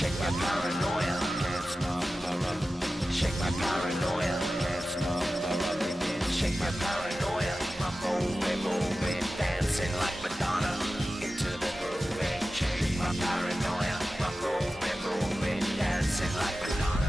Shake my paranoia, can't stop the rock. Shake my paranoia, can't stop the rock. Shake my paranoia, I'm moving, dancing like Madonna into the groove. Shake my paranoia, I'm moving, dancing like Madonna.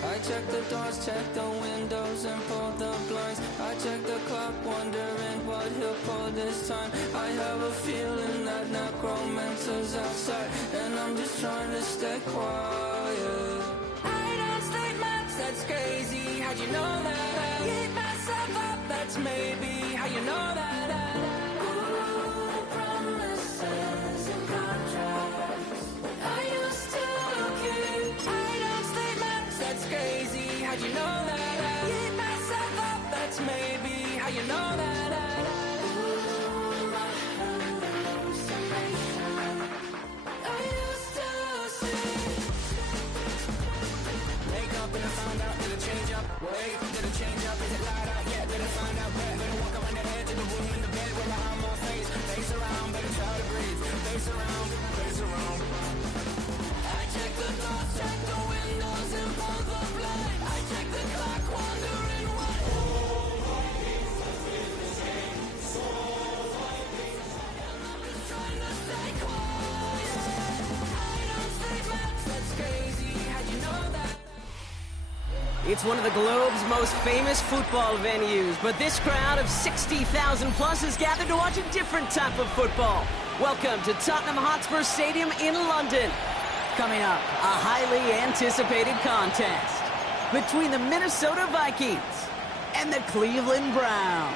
I check the doors, check the windows, and pull the blinds. I check the clock, wondering what he'll pull this time. I have a feeling that necromancer's outside, and I'm just trying to stay quiet. I don't sleep much, that's crazy. How'd you know that? Keep myself up, that's maybe how you know that. Ooh, promises and contracts. I used to keep. I don't sleep much, that's crazy. How'd you know that? Keep myself up, that's maybe how you know that. Ooh, my hallucination. I used to see. Wake up and I found out, did it change up? Wait, did it change up? Is it light out? Yeah, did it find out? Better walk around the edge of the room in the bed where I have my face. Face around, better try to breathe. Face around, face around. I check the doors, check the windows, and pull the blind. I check the clock, wondering why. And I'm just trying to stay quiet. I don't sleep much, that's crazy. How'd you know that? It's one of the globe's most famous football venues, but this crowd of 60,000 plus has gathered to watch a different type of football. Welcome to Tottenham Hotspur Stadium in London. Coming up, a highly anticipated contest between the Minnesota Vikings and the Cleveland Browns.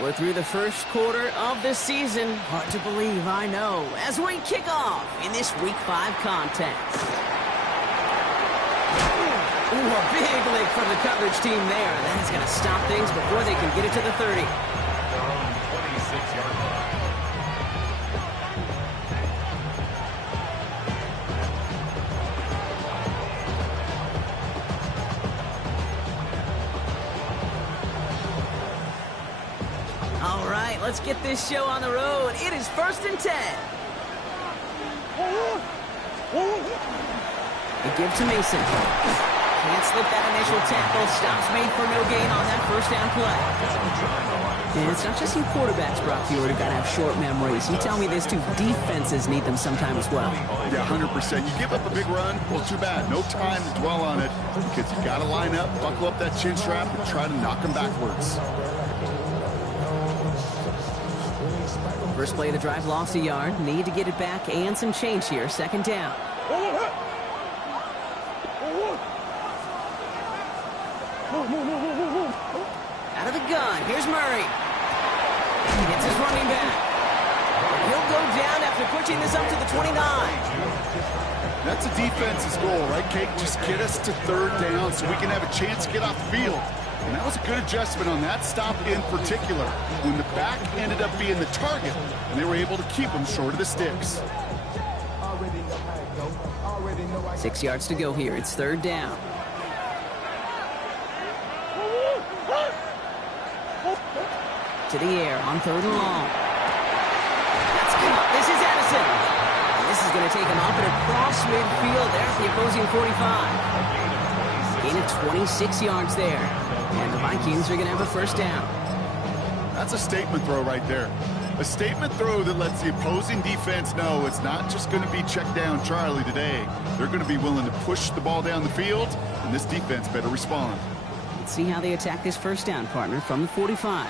We're through the first quarter of the season. Hard to believe, I know, as we kick off in this Week 5 contest. Ooh, a big lick from the coverage team there. That is going to stop things before they can get it to the 30. Their own 26-yard line. All right, let's get this show on the road. It is 1st and 10. They give to Mason. Can't slip that initial tackle. Stops made for no gain on that first first down play. And it's not just you quarterbacks, Brock Huard, who've got to have short memories. You tell me these two defenses need them sometime as well. Yeah, 100%. You give up a big run, well, too bad. No time to dwell on it because you got to line up, buckle up that chin strap, and try to knock them backwards. First play of the drive lost a yard. Need to get it back and some change here. Second down. Out of the gun. Here's Murray. He gets his running back. He'll go down after pushing this up to the 29. That's a defense's goal, right, Kate? Just get us to third down so we can have a chance to get off the field. And that was a good adjustment on that stop in particular, when the back ended up being the target, and they were able to keep him short of the sticks. 6 yards to go here. It's third down. To the air on third and long. That's caught. This is Edison. And this is going to take him off and across midfield there at the opposing 45. Gain of 26 yards there. And the Vikings are going to have a first down. That's a statement throw right there. A statement throw that lets the opposing defense know it's not just going to be check down Charlie today. They're going to be willing to push the ball down the field, and this defense better respond. Let's see how they attack this first down, partner, from the 45.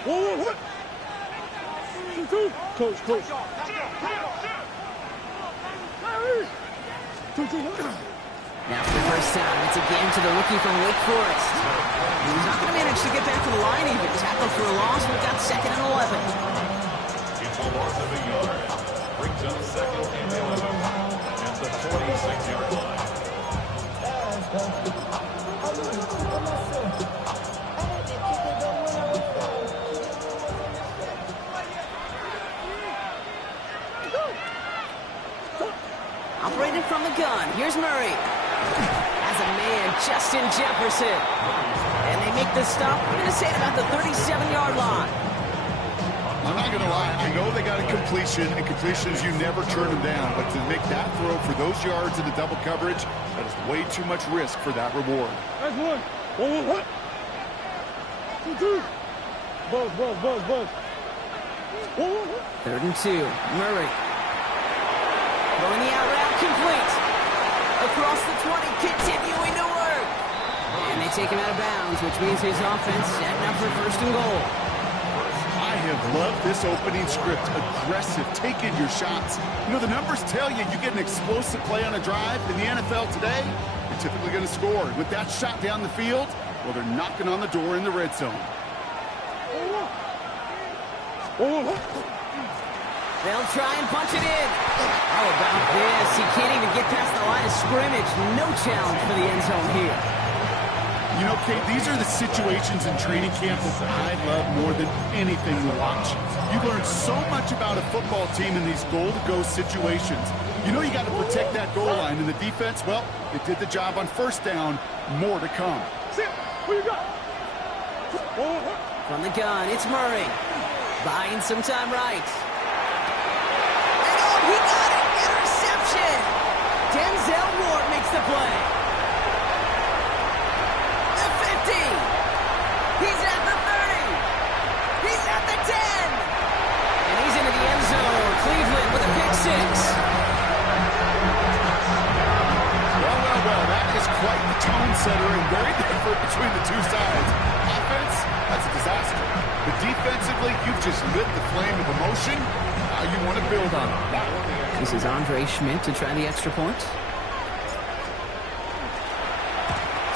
Coach. Now for the first time, it's again to the rookie from Wake Forest. He's not going to manage to get back to the line even. Tackle for a loss. We've got second and 11. It's a loss of a yard. Brings up second and 11 at the 26-yard line. Operating from the gun. Here's Murray. As a man, Justin Jefferson. And they make the stop. We're going to say it about the 37-yard line. I'm not going to lie. I know they got a completion, and completions, you never turn them down. But to make that throw for those yards into double coverage, that is way too much risk for that reward. That's one. One. 2. Buzz. 3rd and 2. Murray. Throwing the out route complete. Across the 20, continuing to work. And they take him out of bounds, which means his offense setting up for first and goal. I have loved this opening script. Aggressive, taking your shots. You know, the numbers tell you get an explosive play on a drive. In the NFL today, you're typically going to score. With that shot down the field, well, they're knocking on the door in the red zone. They'll try and punch it in. How about this? He can't even get past the line of scrimmage. No challenge for the end zone here. You know, Kate, these are the situations in training camp that I love more than anything to watch. You learn so much about a football team in these goal-to-go situations. You know you got to protect that goal line, and the defense, well, it did the job on first down. More to come. What you got? From the gun, it's Murray. Buying some time right. He got it! Interception! Denzel Ward makes the play. The 50. He's at the 30. He's at the 10. And he's into the end zone. Cleveland with a pick six. Well, that is quite the tone setter and very different between the two sides. Offense, that's a disaster. But defensively, you've just lit the flame of emotion. Now you want to build on it. This is Andre Schmidt to try the extra point.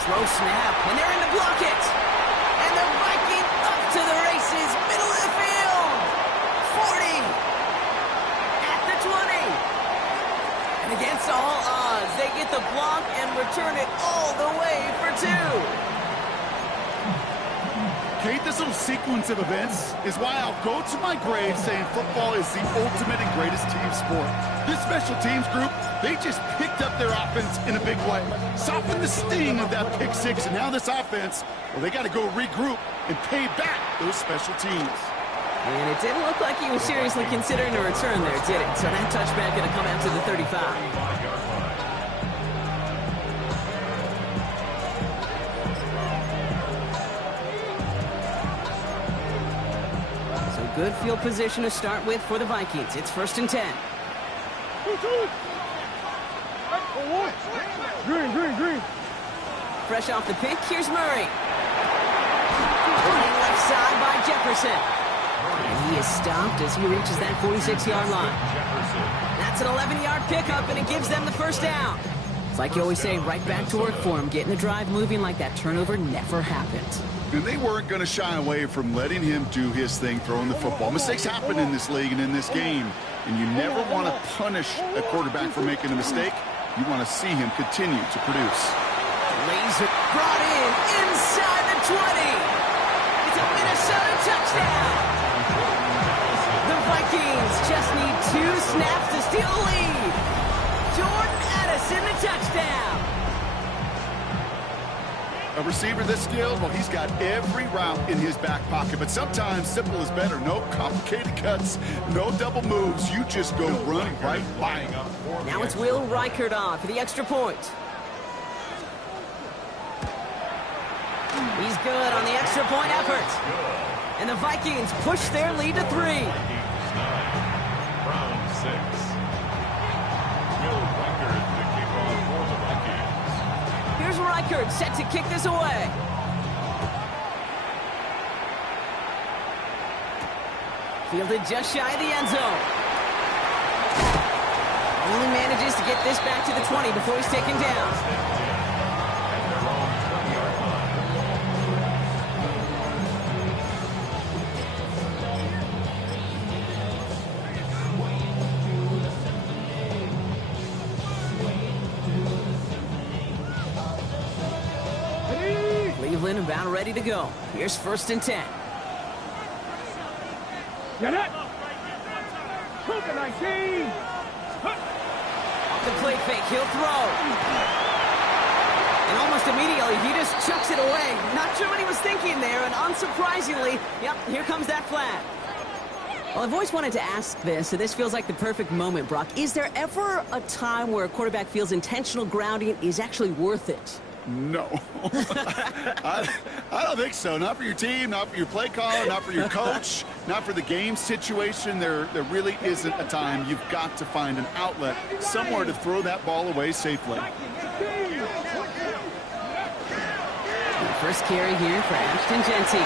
Slow snap, and they're in to block it. And the Vikings up to the races, middle of the field. 40. At the 20. And against all odds, they get the block and return it all the way for 2. Kate, this little sequence of events is why I'll go to my grave saying football is the ultimate and greatest team sport. This special teams group, they just picked up their offense in a big way. Softened the sting of that pick six, and now this offense, well, they got to go regroup and pay back those special teams. And it didn't look like he was seriously considering a return there, did it? So that touchback going to come out to the 35. good field position to start with for the Vikings. It's 1st and 10. Green. Fresh off the pick, here's Murray. Playing left side by Jefferson. And he is stopped as he reaches that 46-yard line. That's an 11-yard pickup, and it gives them the first down. It's like you always say, right back to work for him. Getting the drive moving like that turnover never happened. And they weren't going to shy away from letting him do his thing, throwing the football. Mistakes happen in this league and in this game, and you never want to punish a quarterback for making a mistake. You want to see him continue to produce. Laser brought in inside the 20. It's a Minnesota touchdown. The Vikings just need 2 snaps to steal the lead. Jordan Addison, the touchdown. A receiver this skilled, well, he's got every route in his back pocket, but sometimes simple is better. No complicated cuts, no double moves. You just go run right by him. Now it's Will Reichert on for the extra point. He's good on the extra point effort. And the Vikings push their lead to 3. Brown 6. Will Reichert, the kickoff for the Vikings. Here's Reichert set to kick this away. Fielded just shy of the end zone. Only manages to get this back to the 20 before he's taken down. Cleveland about ready to go. Here's 1st and 10. Get it! Hook 19! Off the play fake, he'll throw. And almost immediately, he just chucks it away. Not sure what he was thinking there, and unsurprisingly, yep, here comes that flag. Well, I've always wanted to ask this, so this feels like the perfect moment, Brock. Is there ever a time where a quarterback feels intentional grounding is actually worth it? No. I don't think so. Not for your team, not for your play caller, not for your coach, not for the game situation. There really isn't a time. You've got to find an outlet, somewhere to throw that ball away safely. First carry here for Ashton Genty.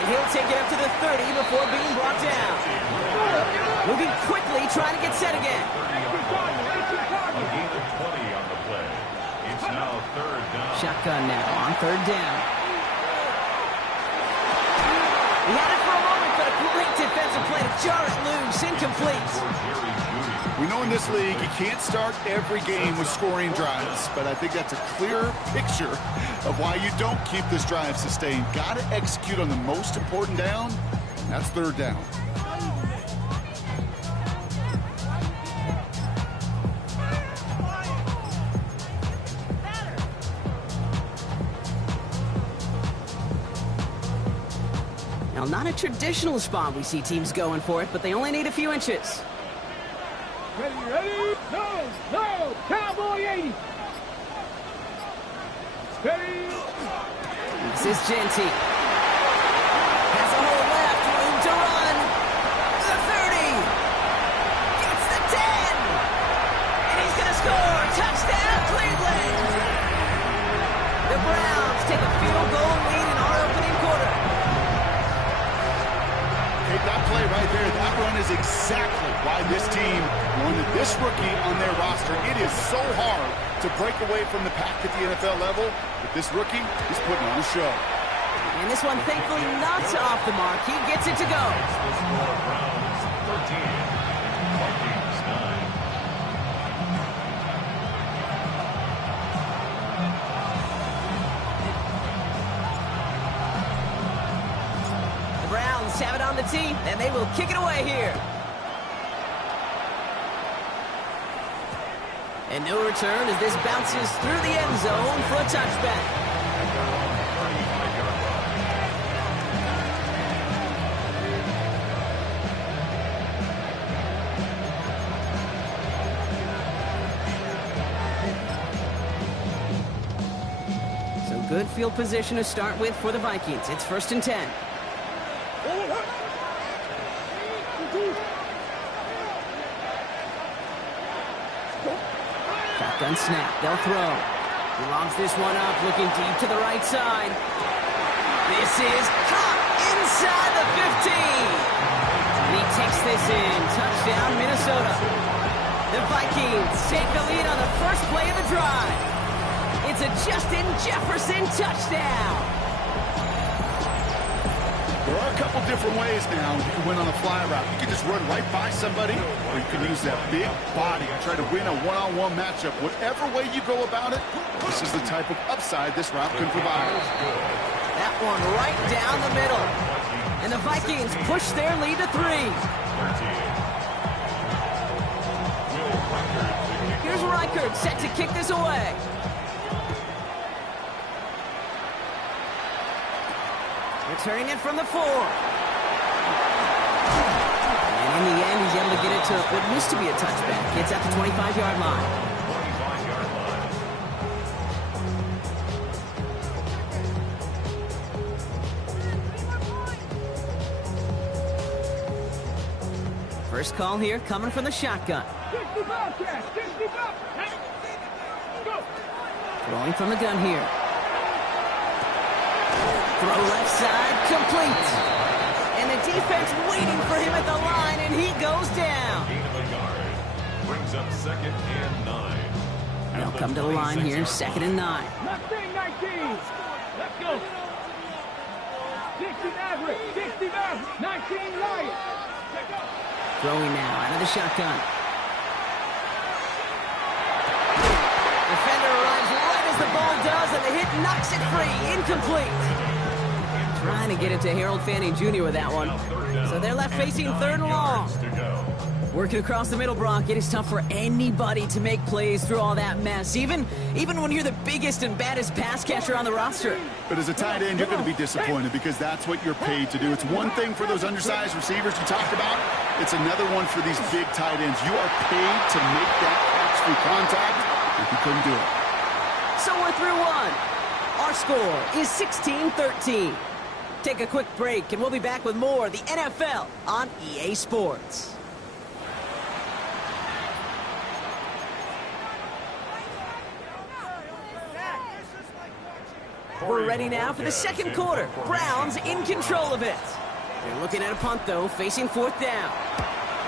And he'll take it up to the 30 before being brought down. Moving quickly, trying to get set again. Now 3rd down. Shotgun now on 3rd down. He had it for a moment, but a great defensive play to jar it loose, incomplete. We know in this league you can't start every game with scoring drives, but I think that's a clear picture of why you don't keep this drive sustained. Got to execute on the most important down, and that's 3rd down. Now, not a traditional spot we see teams going for it, but they only need a few inches. Ready? No! Cowboy 80! Steady! This is Genty. Has a hole left, room to run. The 30. Gets the 10. And he's going to score. Touchdown, Cleveland. The Browns take a field goal lead in our opening quarter. That play right there, that run is exactly why this team wanted this rookie on their roster. It is so hard to break away from the pack at the NFL level, but this rookie is putting on a show. And this one, thankfully, not off the mark. He gets it to go. The score, Browns 13, Vikings 9. Have it on the tee, and they will kick it away here. And no return as this bounces through the end zone for a touchback. So good field position to start with for the Vikings. It's 1st and 10. Shotgun snap. They'll throw. He lobs this one up, looking deep to the right side. This is caught inside the 15. And he takes this in. Touchdown, Minnesota. The Vikings take the lead on the first play of the drive. It's a Justin Jefferson touchdown. There are a couple different ways now you can win on a fly route. You can just run right by somebody, or you can use that big body and try to win a one-on-one matchup. Whatever way you go about it, this is the type of upside this route can provide. That one right down the middle. And the Vikings push their lead to 3. Here's Reichert set to kick this away. Returning it from the 4. And in the end, he's able to get it to what used to be a touchback. It's at the 25-yard line. 25-yard line. First call here coming from the shotgun. 65 cash, 65. Go. Throwing from the gun here. Throw left side, complete. And the defense waiting for him at the line, and he goes down. Gain of a yard. Brings up 2nd and 9. They'll come to the line here, 2nd and 9. Mustang 19. Let's go. 60 Maverick, 60 Maverick, 19 Lion. Throwing now out of the shotgun. Defender arrives right as the ball does, and the hit knocks it free. Incomplete. Trying to get it to Harold Fanning Jr. with that one. So they're left facing 3rd and long. Working across the middle, Brock, it is tough for anybody to make plays through all that mess, even when you're the biggest and baddest pass catcher on the roster. But as a tight end, you're going to be disappointed because that's what you're paid to do. It's one thing for those undersized receivers you talked about. It's another one for these big tight ends. You are paid to make that catch through contact, if you couldn't do it. So we're through 1. Our score is 16-13. Take a quick break, and we'll be back with more of the NFL on EA Sports. We're ready now for the second quarter. Browns in control of it. They're looking at a punt, though, facing 4th down.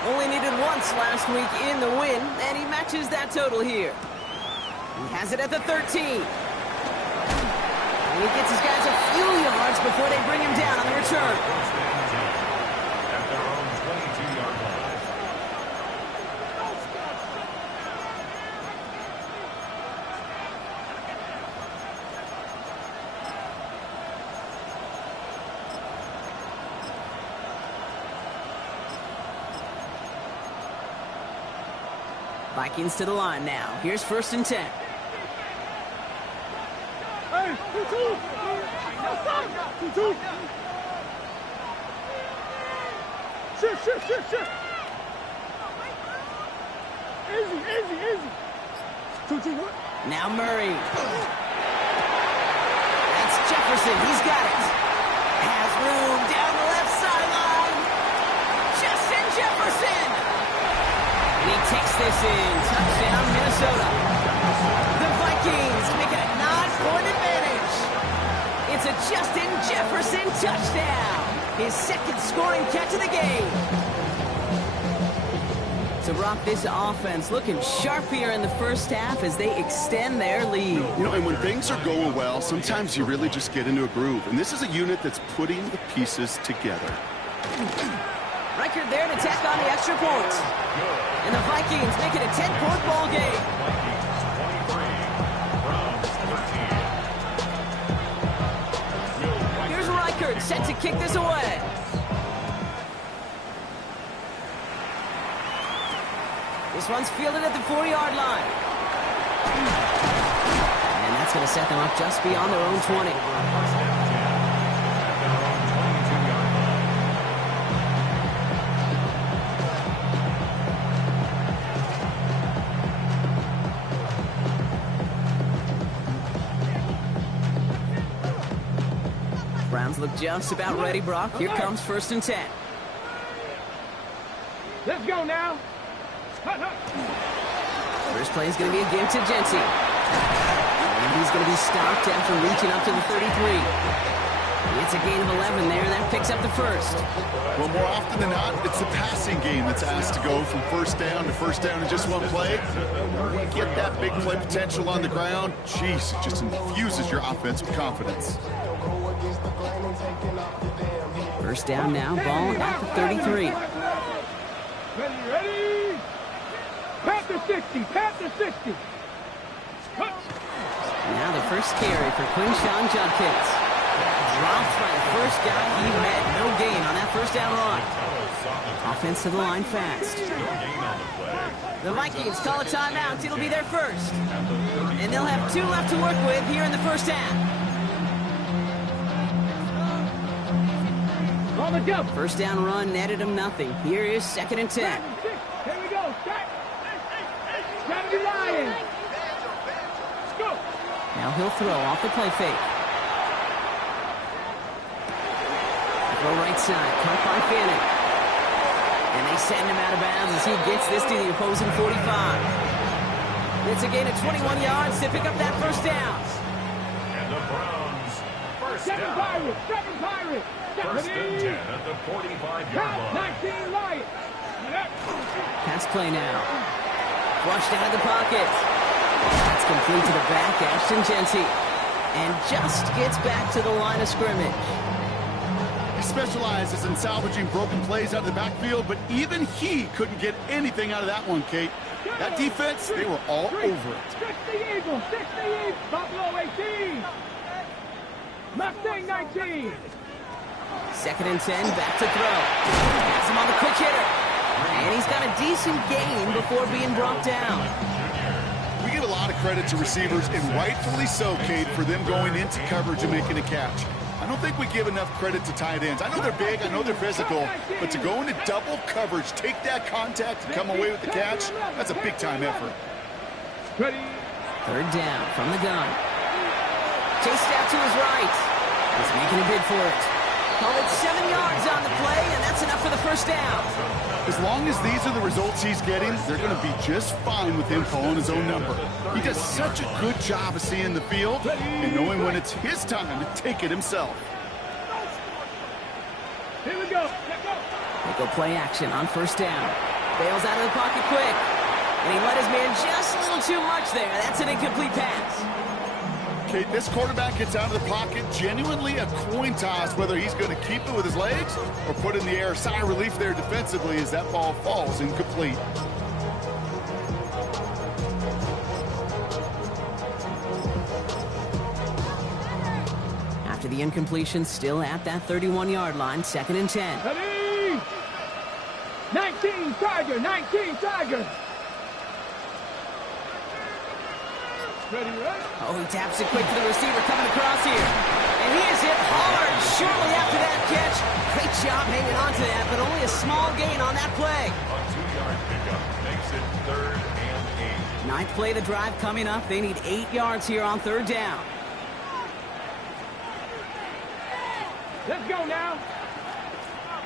Only needed once last week in the win, and he matches that total here. He has it at the 13. And he gets his guys a few yards before they bring him down on the return. At their own 22-yard line. Vikings to the line now. Here's 1st and 10. Hey, 2-2. 2-2. Shift. Easy. 2-2 what? Now Murray. That's Jefferson. He's got it. Has room down the left sideline. Justin Jefferson. And he takes this in. Touchdown, Minnesota. The Vikings make it a 9-point advantage. It's a Justin Jefferson touchdown. His 2nd scoring catch of the game. So, Brock, this offense looking sharp here in the first half as they extend their lead. You know, and when things are going well, sometimes you really just get into a groove. And this is a unit that's putting the pieces together. Record there to tack on the extra points. And the Vikings make it a 10-point ball game. Here's Reichert set to kick this away. This one's fielded at the 4-yard line. And that's going to set them up just beyond their own 20. Browns look just about ready, Brock. Here comes 1st and 10. Let's go now. First play is going to be a give to Jency. And he's going to be stopped after reaching up to the 33. It's a gain of 11 there. That picks up the first. Well, more often than not, it's the passing game that's asked to go from first down in just one play. Get that big play potential on the ground. Jeez, it just infuses your offense with confidence. First down now, ball at the 33. Ready? Panther 60, Panther 60. Now the first carry for Quinshawn Judkins. Dropped by the first guy he met. No gain on that first down run. Offense to the line fast. The Vikings call a timeout. It'll be their first. And they'll have 2 left to work with here in the first half. On the jump. First down run netted him nothing. Here is 2nd and 10. Here we go. Saturday Lions. Let's go. Now he'll throw off the play fake. Throw right side, caught by Fanning. And they send him out of bounds as he gets this to the opposing 45. It's a gain of 21 yards to pick up that first down. And the Browns, first down. Seven Pirates. First and 10 at the 45-yard line. 19 Lions. Pass play now. Flushed out of the pocket. That's complete to the back, Ashton Jency. And just gets back to the line of scrimmage. He specializes in salvaging broken plays out of the backfield, but even he couldn't get anything out of that one, Kate. That defense, they were all over it. 60 Eagles, Buffalo 18. Mustang 19. 2nd and 10, back to throw. Has him on the quick hitter. And he's got a decent gain before being brought down. We give a lot of credit to receivers, and rightfully so, Kate, for them going into coverage and making a catch. I don't think we give enough credit to tight ends. I know they're big, I know they're physical, but to go into double coverage, take that contact, and come away with the catch, that's a big-time effort. Ready? 3rd down from the gun. Chased out to his right. He's making a bid for it. Call it 7 yards on the play, and that's enough for the first down. As long as these are the results he's getting, they're going to be just fine with him calling his own number. He does such a good job of seeing the field and knowing when it's his time to take it himself. Here we go. Let's go. They go play action on first down. Bails out of the pocket quick. And he let his man just a little too much there. That's an incomplete pass. Kate, this quarterback gets out of the pocket, genuinely a coin toss whether he's going to keep it with his legs or put it in the air. Sigh of relief there defensively as that ball falls incomplete. After the incompletion, still at that 31-yard line, 2nd and 10. Ready? 19 Tiger, 19 Tiger. Ready? Oh, he taps it quick to the receiver coming across here. And he is hit hard shortly after that catch. Great job hanging on to that, but only a small gain on that play. A 2-yard pickup makes it 3rd and 8. 9th play of the drive coming up. They need 8 yards here on 3rd down. Let's go now.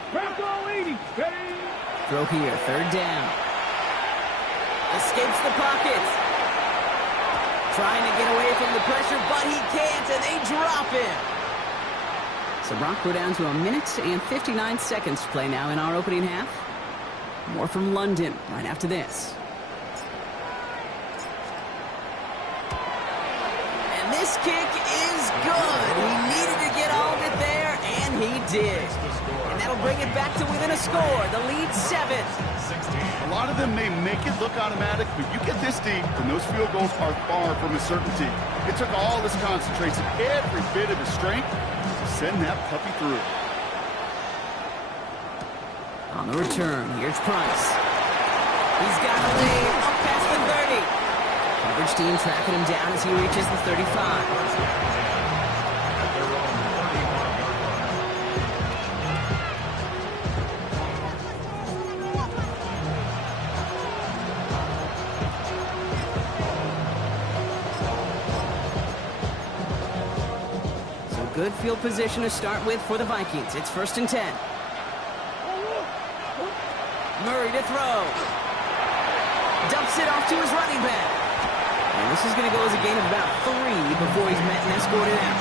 Bronco 80. Ready? Throw here, 3rd down. Escapes the pocket. Trying to get away from the pressure, but he can't, and they drop him. So Brock, we're down to 1 minute and 59 seconds to play now in our opening half. More from London right after this. And this kick is good. He needed to get all of it there, and he did. And that'll bring it back to within a score. The lead 7. A lot of them may make it look automatic, but you get this deep, and those field goals are far from a certainty. It took all his concentration, every bit of his strength, to send that puppy through. On the return, here's Price. He's got a lead up past the 30. Coverage team tracking him down as he reaches the 35. Good field position to start with for the Vikings. It's 1st and 10. Murray to throw. Dumps it off to his running back. And this is going to go as a gain of about 3 before he's met and escorted out.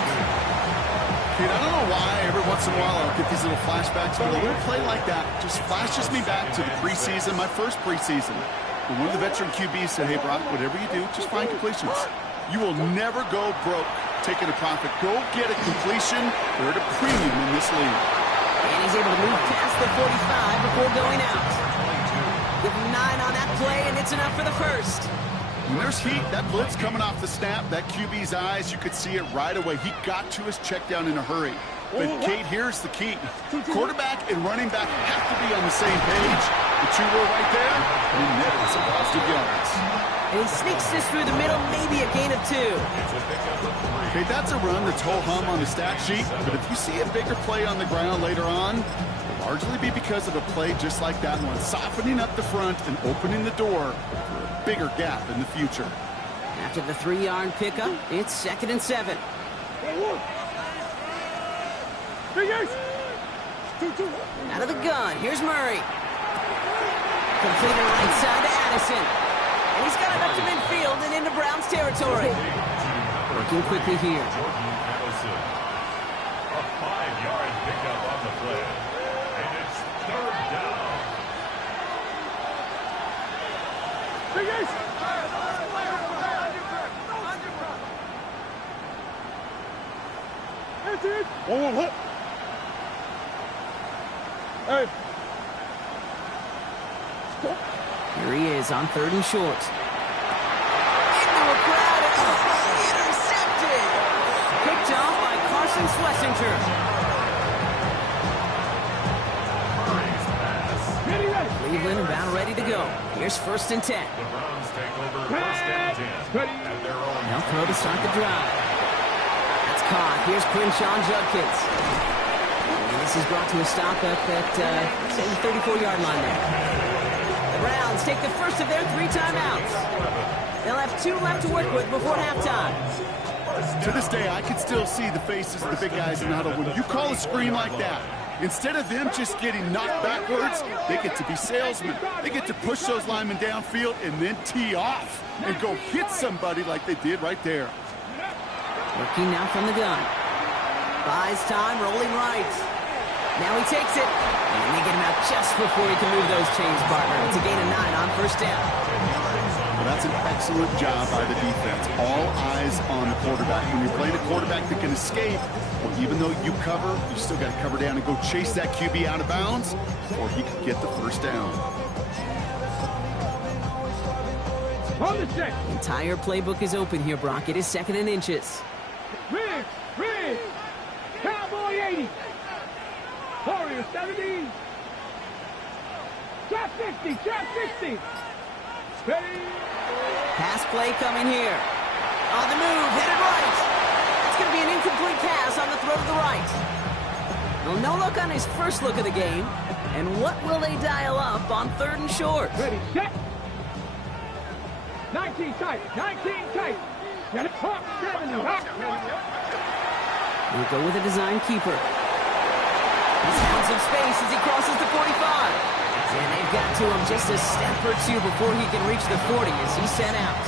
Kid, I don't know why every once in a while I'll get these little flashbacks, but a little play like that just flashes me back to the preseason, my first preseason. When one of the veteran QBs said, hey, Brock, whatever you do, just find completions. You will never go broke taking a profit. Go get a completion. They're at a premium in this league. And he's able to move past the 45 before going out. Give him 9 on that play, and it's enough for the first. When there's heat, that blitz coming off the snap, that QB's eyes, you could see it right away. He got to his check down in a hurry. But, Kate, here's the key. Quarterback and running back have to be on the same page. The two were right there, and net some positive yards. And he sneaks this through the middle, maybe a gain of 2. Okay, that's a run that's ho-hum on the stat sheet, but if you see a bigger play on the ground later on, it'll largely be because of a play just like that one, softening up the front and opening the door for a bigger gap in the future. After the 3-yard pickup, it's 2nd and 7. Out of the gun, here's Murray. Completed right side to Addison. And he's got it up to midfield and into Browns territory. Working quickly here. A 5-yard pickup on the play. And it's 3rd down. Hey. Here he is on 3rd and short. Into a crowd and intercepted. Picked off by Carson Schlesinger. Cleveland about ready to go. Here's 1st and 10. The Browns take over 1st and 10 at their own. They'll throw to start the drive. That's caught. Here's Quinshawn Judkins. And this is brought to a stop up at, say, the 34-yard line there. The Browns take the first of their 3 timeouts. They'll have 2 left to work with before halftime. To this day, I can still see the faces of the big guys in the huddle. When you call a screen like that, instead of them just getting knocked backwards, they get to be salesmen. They get to push those linemen downfield and then tee off and go hit somebody like they did right there. Working now from the gun. Buys time, rolling right. Now he takes it. And they get him out just before he can move those chains, partner. It's a gain of 9 on 1st down. Well, that's an excellent job by the defense. All eyes on the quarterback. When you're playing a quarterback that can escape, well, even though you cover, you still got to cover down and go chase that QB out of bounds, or he could get the 1st down. On the set. The entire playbook is open here, Brock. It is 2nd and inches. Rig. Cowboy 80. Warrior 70. Trap 60. Ready. Pass play coming here. On the move, headed right. It's going to be an incomplete pass on the throw to the right. Well, no look on his first look of the game. And what will they dial up on 3rd and short? Ready, set. 19 tight. Get it. 70. We'll go with a design keeper. He's found some space as he crosses the 45. And they've got to him just a step or 2 before he can reach the 40 as he's sent out.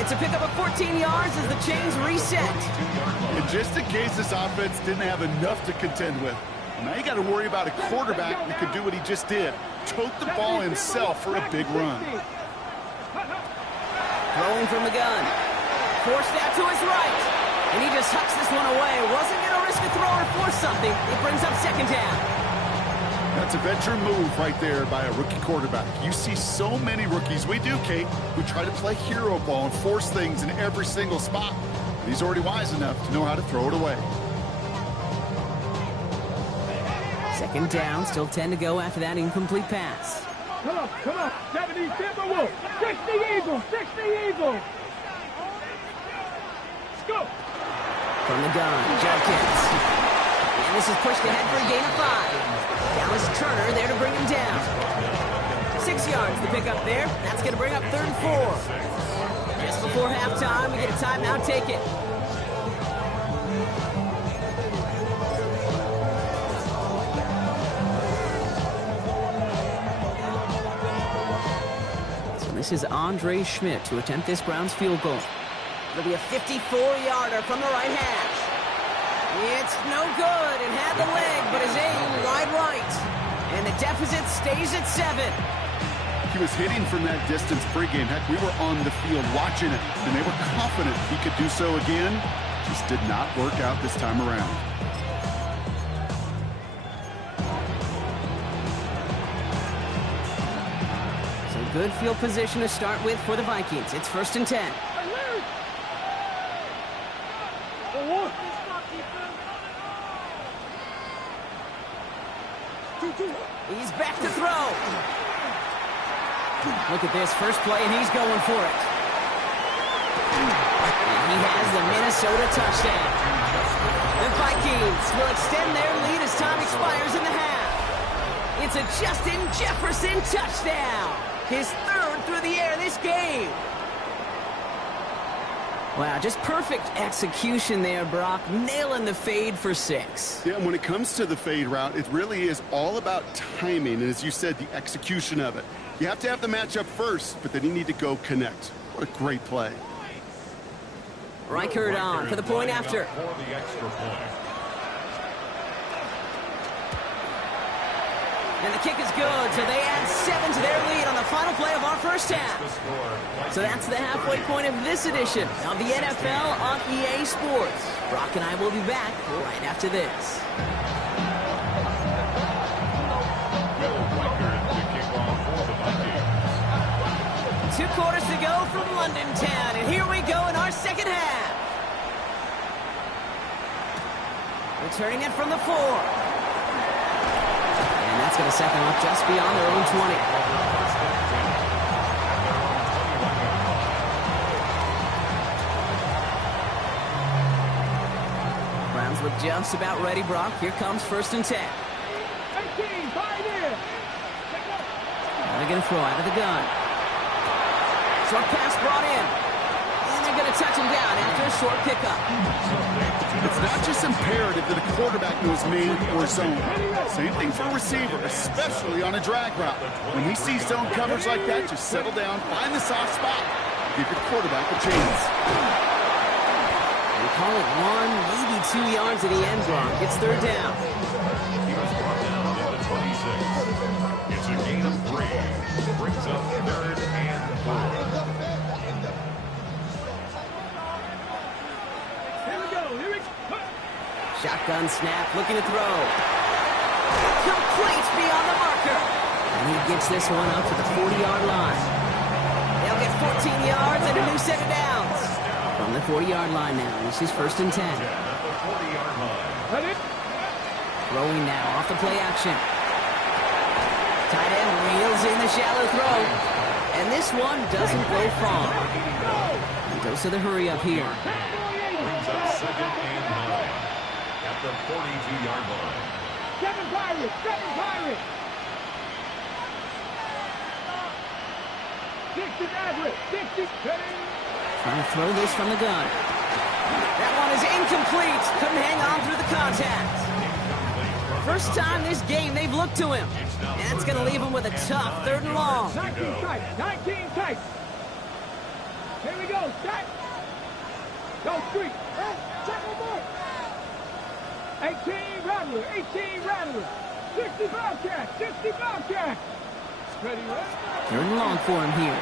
It's a pickup of 14 yards as the chains reset. And just in case this offense didn't have enough to contend with, now you got to worry about a quarterback that could do what he just did. Tote the ball himself for a big run. Throwing from the gun. Forced out to his right. And he just hucks this one away. Wasn't going to risk a throw or force something. It brings up 2nd down. That's a veteran move right there by a rookie quarterback. You see so many rookies, we do, Kate, who try to play hero ball and force things in every single spot. He's already wise enough to know how to throw it away. 2nd down, still 10 to go after that incomplete pass. Come on. 70 Timberwolves. 60 Eagles. Let's go. From the gun, Judkins. And this is pushed ahead for a gain of 5. Dallas Turner there to bring him down. 6 yards to pick up there. That's going to bring up 3rd and 4. Just before halftime, we get a timeout. Take it. This is Andre Schmidt to attempt this Browns field goal. It'll be a 54-yarder from the right hash. It's no good. It had the leg, but his aim wide right. And the deficit stays at 7. He was hitting from that distance pregame. Heck, we were on the field watching it, and they were confident he could do so again. Just did not work out this time around. So good field position to start with for the Vikings. It's 1st and 10. He's back to throw. Look at this first play, and he's going for it. And he has the Minnesota touchdown. The Vikings will extend their lead as time expires in the half. It's a Justin Jefferson touchdown. His 3rd through the air this game. Wow, just perfect execution there, Brock. Nailing the fade for 6. Yeah, and when it comes to the fade route, it really is all about timing, and as you said, the execution of it. You have to have the matchup first, but then you need to go connect. What a great play. Reichert on for the point after. For the extra point. And the kick is good, so they add 7 to their lead on the final play of our first half. So that's the halfway point of this edition of the NFL on EA Sports. Brock and I will be back right after this. Will Reichert to kick off for the Vikings. 2 quarters to go from London Town, and here we go in our second half. Returning it from the 4. And that's going to set them up just beyond their own 20. Browns look just about ready, Brock. Here comes 1st and 10. 18, fight in. Now they're going to throw out of the gun. Short pass brought in. And they're going to touch him down after a short pickup. It's not just imperative that a quarterback knows man or zone. Same thing for a receiver, especially on a drag route. When he sees zone coverage like that, just settle down, find the soft spot, give your quarterback a chance. We call it 1, maybe 2 yards at the end block. It's 3rd down. He was brought down at the 26. It's a gain of 3. Brings up 3rd and 4. Shotgun snap, looking to throw. Complete beyond the marker. And he gets this one up to the 40-yard line. They'll get 14 yards and a new set of downs. From the 40-yard line now, this is 1st and 10. Throwing now off the play action. Tight end reels in the shallow throw. And this one doesn't go far. He goes to the hurry up here. Brings up 2nd and 9. At the 42-yard line. 7 Pirates, 7 Pirates. 60 Maverick, 60. Trying to throw this from the gun. That one is incomplete. Couldn't hang on through the contact. First time this game they've looked to him. And that's going to leave him with a tough 3rd and long. 19 tight, 19 tight. Here we go, set. Go street. Check on board. 18 Rattler, 18 Rattler. 60 Bobcat, 60 Bobcat. Ready, right? 3rd and long for him here.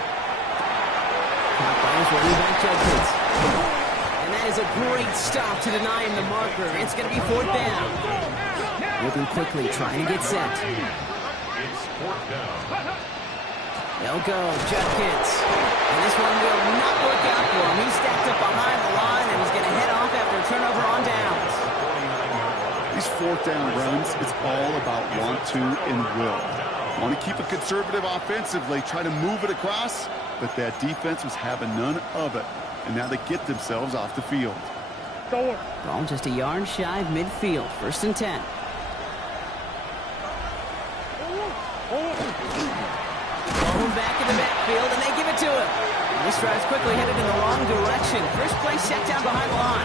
Caught by his running back judgments. And that is a great stop to deny him the marker. It's going to be 4th down. Moving quickly, trying to get set. It's 4th down. They'll go, Judkins. And this one will not work out for him. He's stacked up behind the line, and he's going to head off after a turnover on downs. These 4th down runs, it's all about want to and will. Want to keep it conservative offensively, try to move it across, but that defense was having none of it. And now they get themselves off the field. Ball just a yard shy of midfield. 1st and 10. Ball back in the backfield, and they give it to him. And this drive's quickly headed in the wrong direction. First play set down behind the line.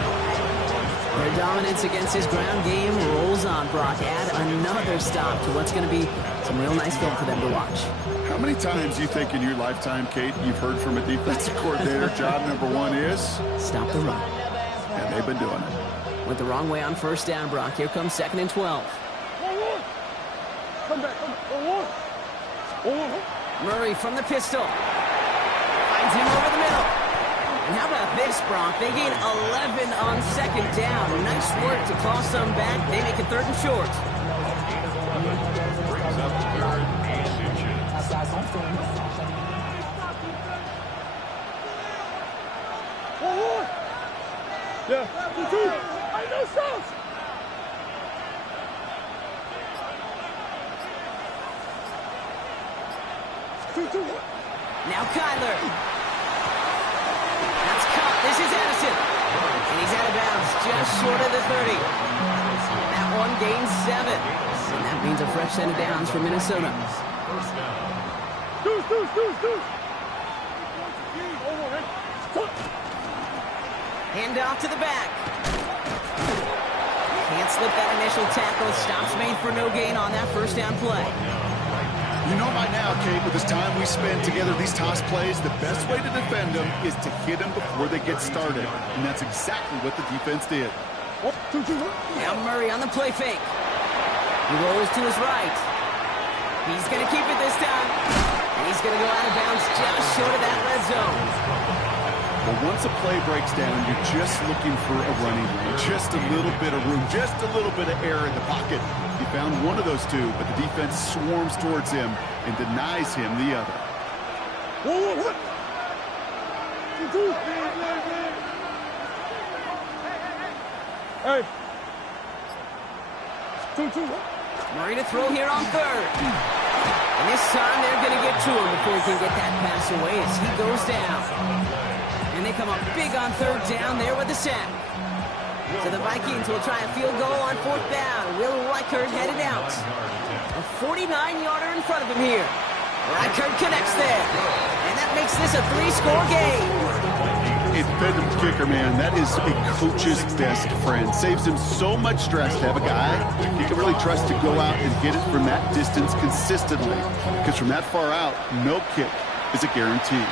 Their dominance against his ground game rolls on, Brock. Add another stop to what's going to be some real nice film for them to watch. How many times do you think in your lifetime, Kate, you've heard from a defensive coordinator, job number one is? Stop the run. And they've been doing it. Went the wrong way on first down, Brock. Here comes 2nd and 12. Come back. Murray from the pistol. Finds him over the middle. And how about this, Brock? They gain 11 on 2nd down. Nice work to call some back. They make it 3rd and short. Brings up 3rd and inches. Yeah. I know sauce. Now Kyler. That's caught. This is Addison. And he's out of bounds just short of the 30. That one gains 7. And that means a fresh set of downs for Minnesota. First down. Deuce. Hand off to the back. Can't slip that initial tackle. Stops made for no gain on that first down play. You know by now, Kate, with this time we spend together these toss plays, the best way to defend them is to hit them before they get started. And that's exactly what the defense did. Now Murray on the play fake. He rolls to his right. He's going to keep it this time. And he's going to go out of bounds just short of that red zone. Well, once a play breaks down, you're just looking for a running lane, just a little bit of room, just a little bit of air in the pocket. He found one of those two, but the defense swarms towards him and denies him the other. Hey. Murray to throw here on 3rd. And this time they're going to get to him before he can get that pass away as he goes down. And they come up big on 3rd down there with the sack. So the Vikings will try a field goal on 4th down. Will Reichert headed out. A 49-yarder in front of him here. Reichert connects there. And that makes this a 3-score game. Independent kicker, man, that is a coach's best friend. Saves him so much stress to have a guy he can really trust to go out and hit it from that distance consistently. Because from that far out, no kick is a guarantee.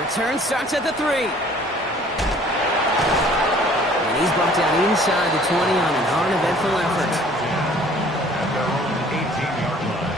Return starts at the 3. And he's brought down inside the 20 on an uneventful effort. At their own 18-yard line.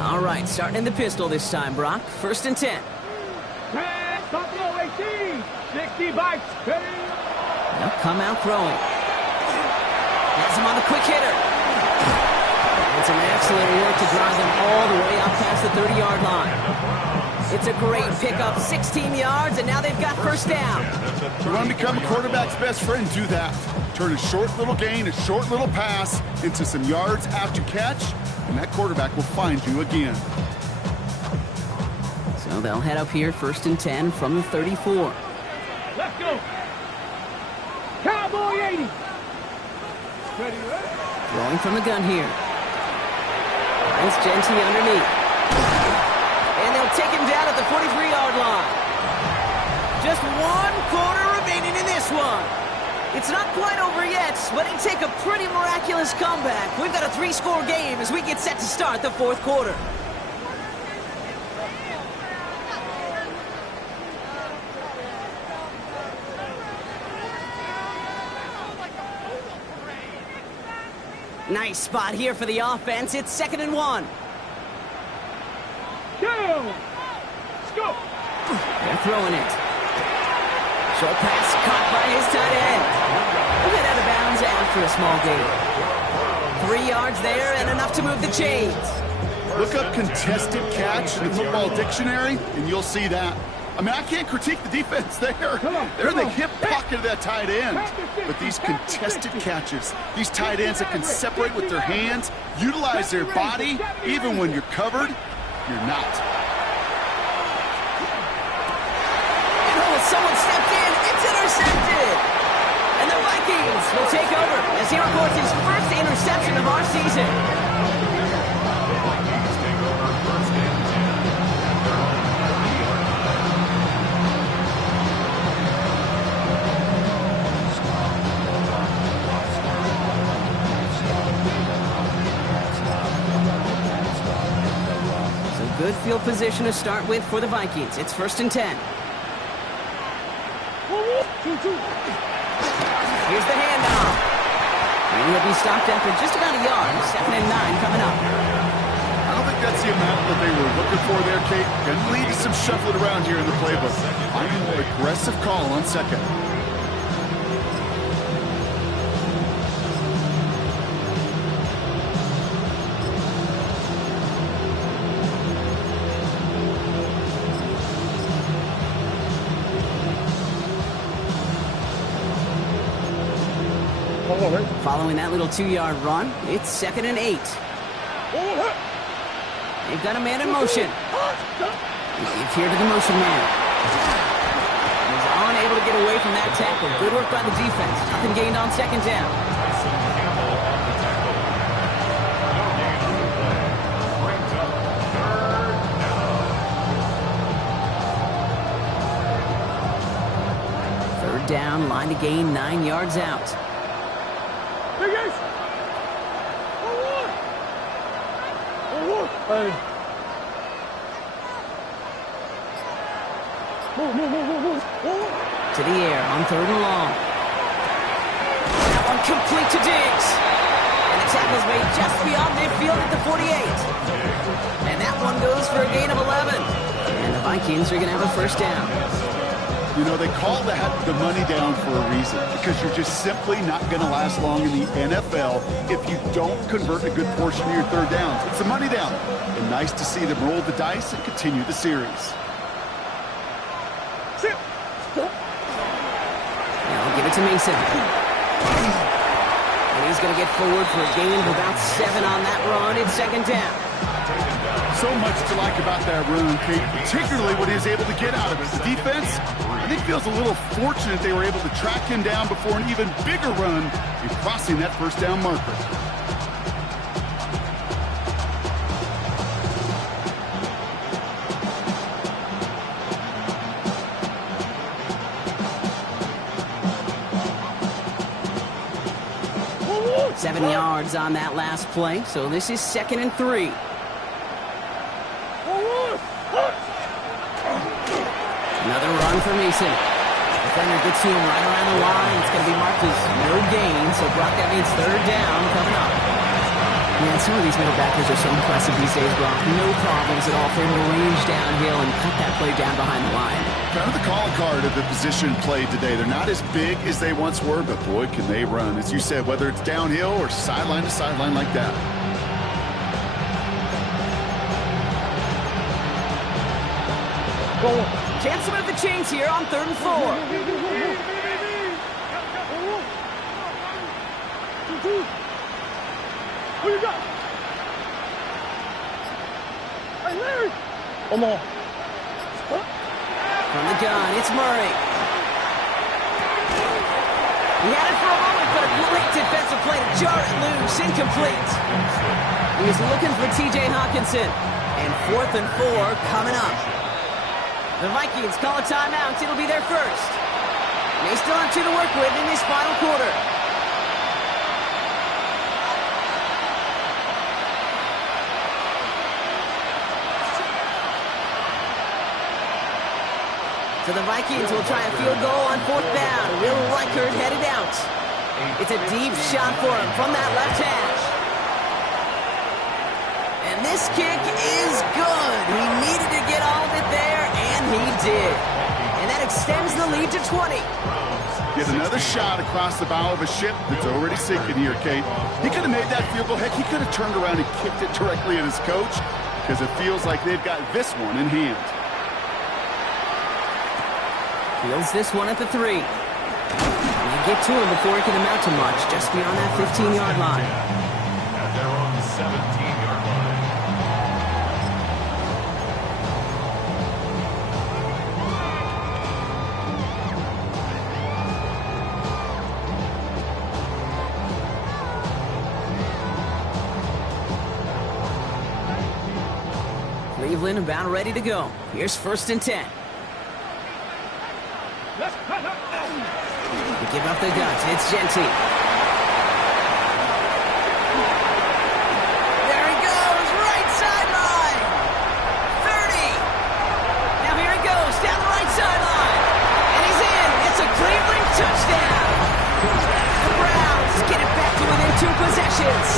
All right, starting in the pistol this time, Brock. 1st and 10. Pass. Top low, 18. 60 bites. Ready? They'll come out throwing. Has him on the quick hitter. And some excellent work to drive them all the way out past the 30-yard line. It's a great pickup, 16 yards, and now they've got first down. You want to become a quarterback's best friend, do that. Turn a short little gain, a short little pass into some yards after catch, and that quarterback will find you again. So they'll head up here, 1st and 10 from the 34. Let's go. Cowboy 80. Ready? Throwing from the gun here. Finds Genty underneath. And they'll take him down at the 43-yard line. Just 1 quarter remaining in this one. It's not quite over yet, but it'd take a pretty miraculous comeback. We've got a 3-score game as we get set to start the 4th quarter. Nice spot here for the offense. It's 2nd and 1. Go. Let's go. They're throwing it. Short pass caught by his tight end. He'll get out of bounds after a small gain. 3 yards there and enough to move the chains. Look up contested catch in the football dictionary, and you'll see that. I mean, I can't critique the defense there. They're in the hip pocket of that tight end. But these contested catches, these tight ends that can separate with their hands, utilize their body, even when you're covered, you're not. Oh, someone stepped in. It's intercepted. And the Vikings will take over as he records his first interception of our season. The Vikings take over 1st and 10. They're on the 30-yard line. So good field position to start with for the Vikings. It's 1st and 10. Here's the handoff. And he'll be stopped after just about a yard. 2nd and 9 coming up. I don't think that's the amount that they were looking for there, Kate. Can lead to some shuffling around here in the playbook. Finding a more aggressive call on 2nd. Following that little 2-yard run, it's 2nd and 8. They've got a man in motion. Give here to the motion man. He's unable to get away from that tackle. Good work by the defense. Nothing gained on 2nd down. Tyson Campbell on the tackle. No gain on the play. Brings up 3rd down. 3rd down, line to gain 9 yards out. To the air on 3rd and long. That one complete to Diggs. And the tackle's made just beyond midfield at the 48. And that one goes for a gain of 11. And the Vikings are going to have a 1st down. You know, they call that the money down for a reason, because you're just simply not going to last long in the NFL if you don't convert a good portion of your 3rd downs. It's the money down. And nice to see them roll the dice and continue the series. Now give it to Mason. And he's going to get forward for a gain of about 7 on that run. It's 2nd down. So much to like about that run, Kate, particularly what he was able to get out of it. The defense, I think, feels a little fortunate they were able to track him down before an even bigger run in crossing that 1st down marker. Seven yards on that last play, so this is 2nd and 3. Another run for Mason. Defender gets to him right around the line. It's going to be marked as no gain, so Brock, that means 3rd down coming up. Man, some of these middle backers are so impressive these days, Brock. No problems at all for him to range downhill and cut that play down behind the line. Kind of the calling card of the position played today. They're not as big as they once were, but boy, can they run. As you said, whether it's downhill or sideline to sideline like that. Chance to move the chains here on 3rd and 4. Who you got? Hey, Larry! Come on. From the gun, it's Murray. He had it for a moment, but a great defensive play to jar it loose. Incomplete. He was looking for T.J. Hawkinson. And 4th and 4 coming up. The Vikings call a timeout. It'll be their first. They still have 2 to work with in this final quarter. So the Vikings will try a field goal on 4th down. Will Reichert headed out. It's a deep shot for him from that left hash. And this kick is good. He needed to get all of it there, and he did. And that extends the lead to 20. Get another shot across the bow of a ship that's already sinking here, Kate. He could have made that field goal. Heck, he could have turned around and kicked it directly at his coach because it feels like they've got this one in hand. Fields this one at the 3. And they get to him before he can amount to much, just beyond that 15-yard line. And they're on the 17-yard line. Cleveland about ready to go. Here's 1st and 10. They give up the guts. It's Genty. There he goes. Right sideline. 30. Now here he goes. Down the right sideline. And he's in. It's a Cleveland touchdown. The Browns get it back to within 2 possessions.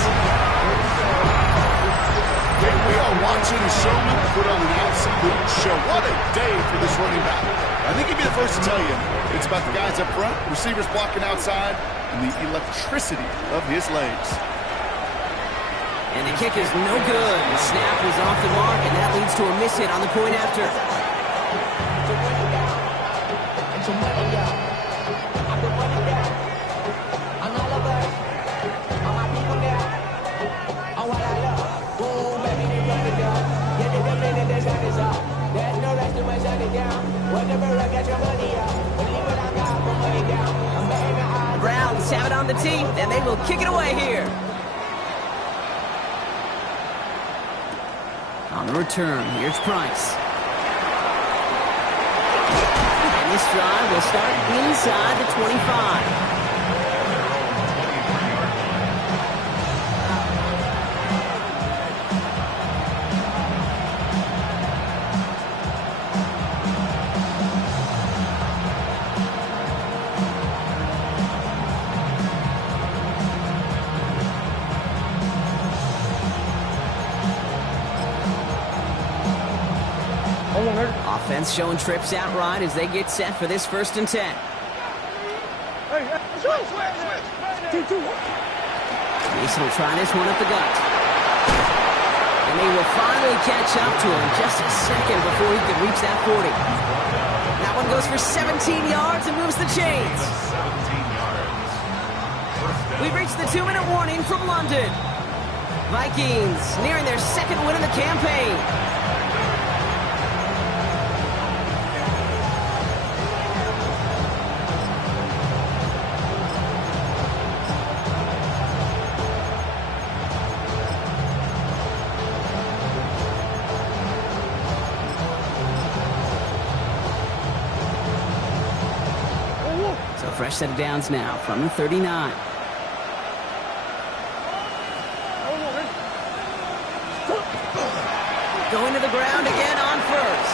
We are watching a showman put on an absolute show. What a day for this running back. I think he'd be the first to tell you, it's about the guys up front, receivers blocking outside, and the electricity of his legs. And the kick is no good. The snap is off the mark, and that leads to a miss hit on the point after. Browns have it on the team, and they will kick it away here. On the return, here's Price. And this drive will start inside the 25. Offense showing trips out right as they get set for this 1st and 10. Mason will try this one at the gut. And they will finally catch up to him just a second before he could reach that 40. That one goes for 17 yards and moves the chains. 17 yards. We've reached the 2-minute warning from London. Vikings nearing their 2nd win of the campaign. Fresh set of downs now from the 39. Going to the ground again on 1st.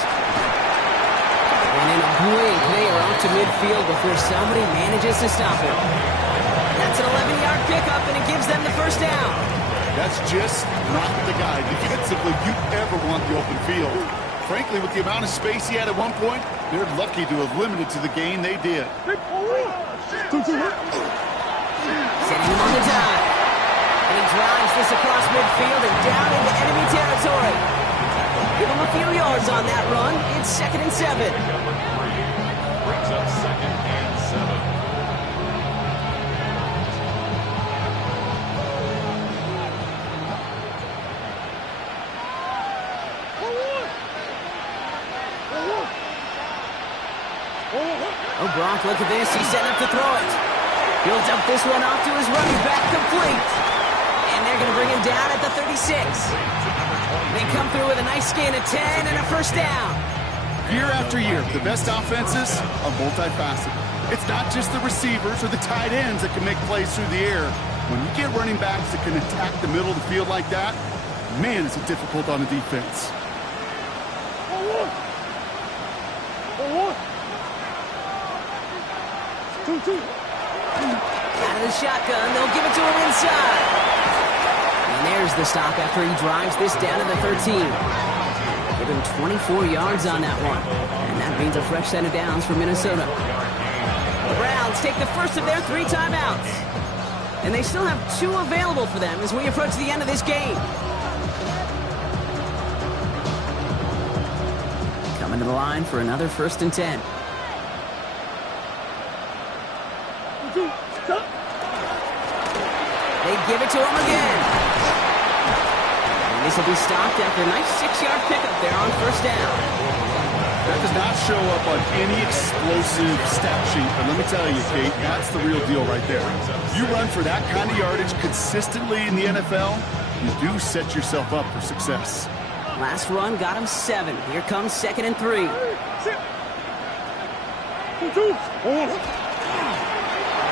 And in a blink, they are out to midfield before somebody manages to stop him. That's an 11-yard pickup, and it gives them the 1st down. That's just not the guy defensively you ever want the open field. Frankly, with the amount of space he had at one point, they're lucky to have limited to the gain they did. Setting him on the dive. And he drives this across midfield and down into enemy territory. Give him a few yards on that run. It's 2nd and 7. Brings up 2nd and 7. Oh, Brock, look at this. He's setting up to throw it. He'll dump this one off to his running back, complete. And they're going to bring him down at the 36. They come through with a nice gain of 10 and a first down. Year after year, the best offenses are multifaceted. It's not just the receivers or the tight ends that can make plays through the air. When you get running backs that can attack the middle of the field like that, man, is it difficult on the defense. Out of the shotgun, they'll give it to him inside. And there's the stop after he drives this down to the 13. Give him 24 yards on that one. And that means a fresh set of downs for Minnesota. The Browns take the first of their 3 timeouts. And they still have 2 available for them as we approach the end of this game. Coming to the line for another 1st and 10. They give it to him again. And this will be stopped after a nice 6-yard pickup there on 1st down. That does not show up on any explosive stat sheet, but let me tell you, Kate, that's the real deal right there. You run for that kind of yardage consistently in the NFL, you do set yourself up for success. Last run got him 7. Here comes 2nd and 3.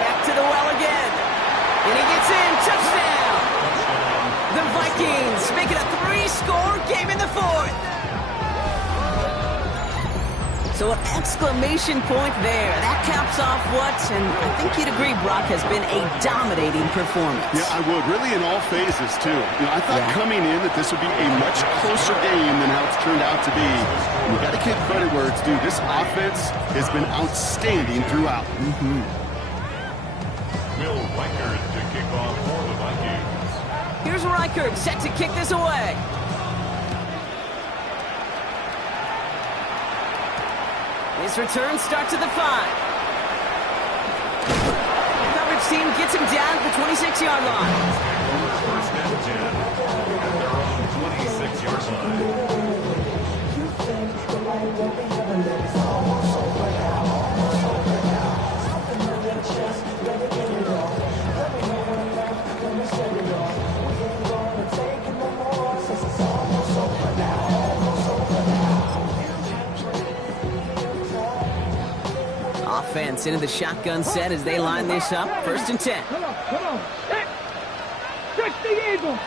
Back to the well again. And he gets in. Touchdown. The Vikings make it a 3-score game in the 4th. So an exclamation point there. That caps off what, and I think you'd agree, Brock, has been a dominating performance. Yeah, I would. Really in all phases, too. I thought coming in that this would be a much closer game than how it's turned out to be. And you got to give credit where it's due. This offense has been outstanding throughout. Will Reichert to kick off for the Vikings. Here's Reichert set to kick this away. His return starts at the 5. Coverage team gets him down at the 26-yard line. 1st and 10 at their own 26-yard Offense into the shotgun set as they line this up. 1st and 10. Come on. Stretch the Eagles.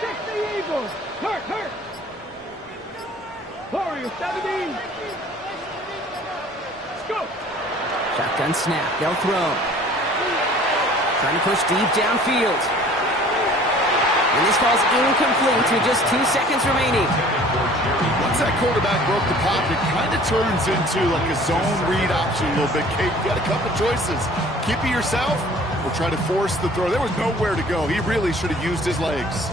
Hurt. Warriors, 17. Let's go. Shotgun snap. They'll throw. Trying to push deep downfield. And this ball's incomplete with just 2 seconds remaining. Once that quarterback broke the pocket, kind of turns into like a zone read option a little bit. Kate, you got a couple choices. Keep it yourself or try to force the throw. There was nowhere to go. He really should have used his legs.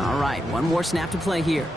All right, one more snap to play here.